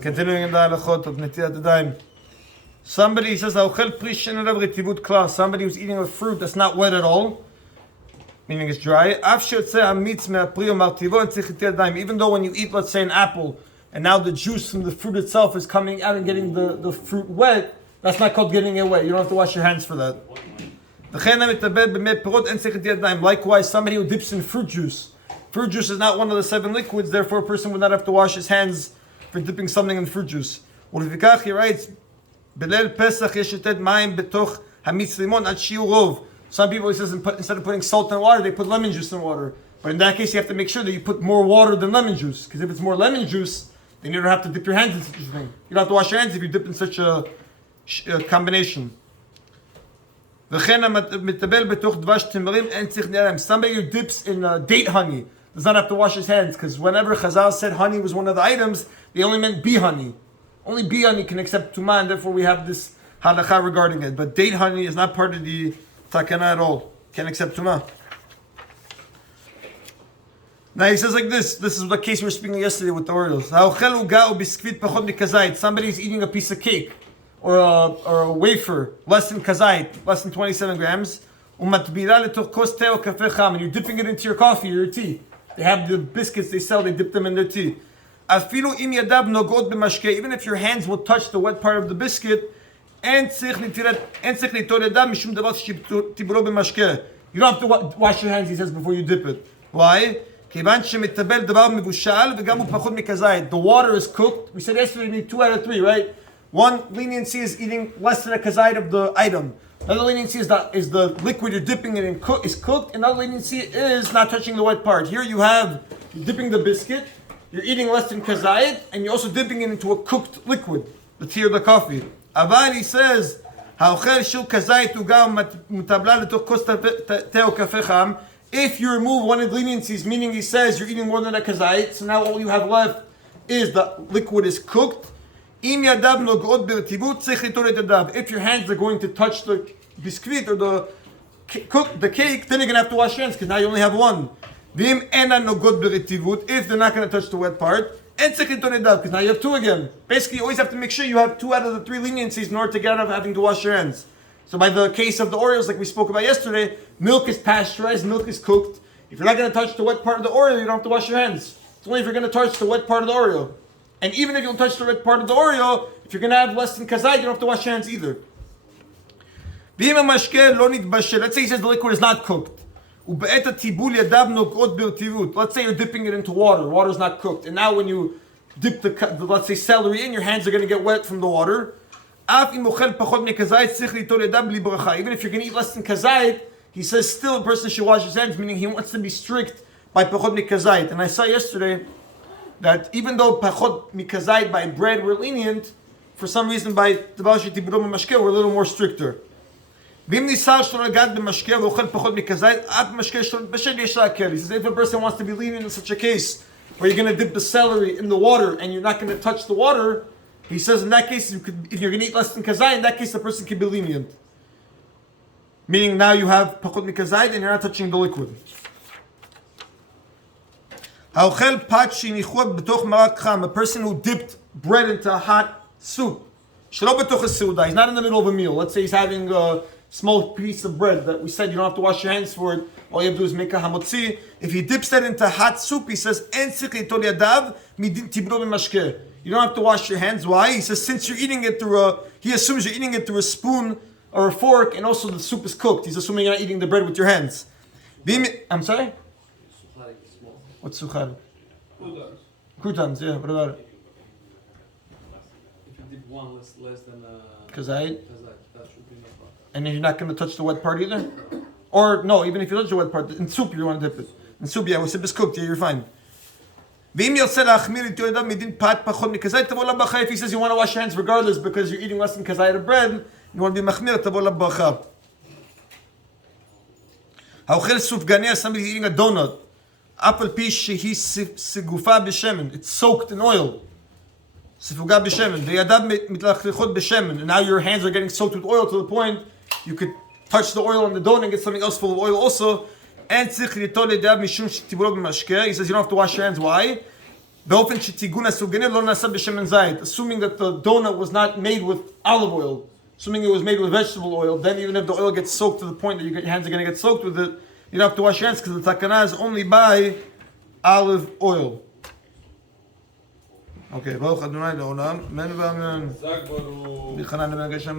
Continuing in the halachot of Netilat Yadayim. Somebody says, somebody who's eating a fruit that's not wet at all, meaning it's dry. Even though when you eat, let's say, an apple, and now the juice from the fruit itself is coming out and getting the fruit wet, that's not called getting it wet. You don't have to wash your hands for that. Likewise, somebody who dips in fruit juice. Fruit juice is not one of the 7 liquids, therefore a person would not have to wash his hands for dipping something in fruit juice. He writes, some people, he says, instead of putting salt in water, they put lemon juice in water. But in that case, you have to make sure that you put more water than lemon juice. Because if it's more lemon juice, then you don't have to dip your hands in such a thing. You don't have to wash your hands if you dip in such a combination. Somebody who dips in date honey does not have to wash his hands, because whenever Chazal said honey was one of the items, they only meant bee honey. Only bee honey can accept tumah, and therefore we have this halakha regarding it. But date honey is not part of the takana at all. Can't accept tumah. Now he says like this. This is the case we were speaking yesterday with the Oreos. Somebody is eating a piece of cake or a wafer, less than kazait, less than 27 grams. And you're dipping it into your coffee or your tea. They have the biscuits they sell, they dip them in their tea. Even if your hands will touch the wet part of the biscuit, you don't have to wash your hands, he says, before you dip it. Why? The water is cooked. We said yesterday you need 2 out of 3, right? One leniency is eating less than a kazait of the item. Another leniency is the liquid you're dipping it in is cooked. Another leniency is not touching the wet part. Here you're dipping the biscuit, you're eating less than kazait, and you're also dipping it into a cooked liquid, the tea or the coffee. Aval, he says, if you remove one of the leniencies, meaning he says you're eating more than a kazait, so now all you have left is the liquid is cooked. If your hands are going to touch the biscuit or the cake, then you're going to have to wash your hands, because now you only have one. If they're not going to touch the wet part, because now you have 2 again. Basically, you always have to make sure you have 2 out of the 3 leniencies in order to get out of having to wash your hands. So by the case of the Oreos, like we spoke about yesterday, milk is pasteurized, milk is cooked. If you're not going to touch the wet part of the Oreo, you don't have to wash your hands. It's only if you're going to touch the wet part of the Oreo. And even if you don't touch the wet part of the Oreo, if you're going to have less than kazait, you don't have to wash your hands either. Let's say he says the liquid is not cooked. Let's say you're dipping it into water. Water is not cooked. And now when you dip the let's say celery in, your hands are going to get wet from the water. Even if you're going to eat less than kazait, he says still a person should wash his hands, meaning he wants to be strict by pachot mikazait. And I saw yesterday that even though pachot mikazait by bread were lenient, for some reason by tibal shetiburom mashke we're a little more stricter. He says if a person wants to be lenient in such a case, where you're going to dip the celery in the water and you're not going to touch the water, he says in that case, if you're going to eat less than kazait, in that case the person can be lenient. Meaning now you have pachot mikazait and you're not touching the liquid. A person who dipped bread into a hot soup. He's not in the middle of a meal. Let's say he's having a small piece of bread that we said you don't have to wash your hands for it. All you have to do is make a hamotzi. If he dips that into hot soup, he says, you don't have to wash your hands. Why? He says, since you're eating it he assumes you're eating it through a spoon or a fork, and also the soup is cooked. He's assuming you're not eating the bread with your hands. I'm sorry? What's sukhar? Croutons, yeah, what about it? If you dip one less than kazait, that should be no problem. and then you're not going to touch the wet part either? Or no, even if you touch the wet part, in soup you want to dip it. In soup, yeah, when soup is cooked, yeah, you're fine. If he says you want to wash your hands regardless because you're eating less than kazait of bread, you want to be machmir, tavo labracha. Somebody's eating a donut. It's soaked in oil. And now your hands are getting soaked with oil to the point you could touch the oil on the donut and get something else full of oil also. He says you don't have to wash your hands. Why? באופן שטיגון הסוגני לא נעשה בשמן זית. Assuming that the donut was not made with olive oil, assuming it was made with vegetable oil, then even if the oil gets soaked to the point that your hands are going to get soaked with it, you don't have to wash your hands because the takana is only by olive oil. Okay, Baruch Adonai Le'olam, Amen v'Amen. Zag Baruch. B'chanan B'nei Geshem